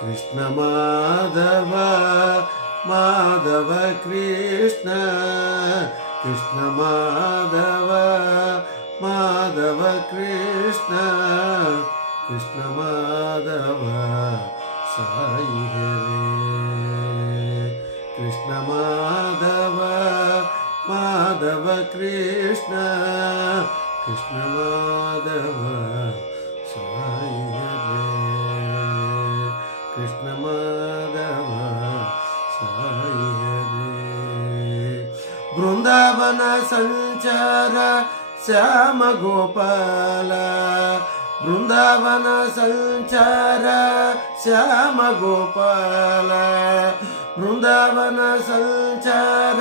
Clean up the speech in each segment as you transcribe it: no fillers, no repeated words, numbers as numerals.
कृष्ण माधव माधव कृष्ण कृष्ण माधव माधव कृष्ण कृष्ण माधव साई हरे कृष्ण माधव माधव कृष्ण कृष्ण माधव साई हरे कृष्ण माधव साई हरे बृंदावन संचार श्याम गोपाल बृंदावन संचार श्याम गोपाल बृंदावन संचार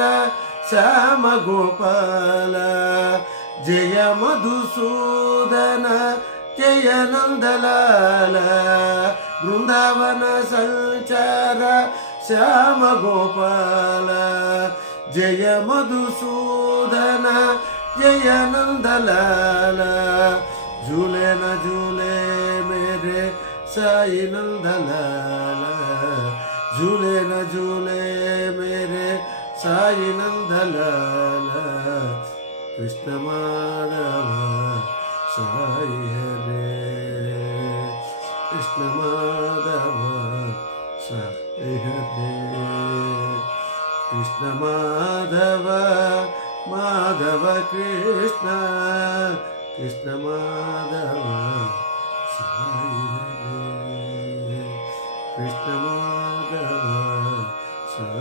श्याम गोपाल जय मधुसूदन जय नंदलाल बृंदावन संचार श्याम गोपाल जय मधुसूदन जय नंदलाल झूले न झूले मेरे साई नंदलाल झूले न झूले मेरे साई नंदलाल कृष्ण माधव साई हरे कृष्ण माधव साई हरे कृष्ण माधव माधव कृष्ण कृष्ण माधव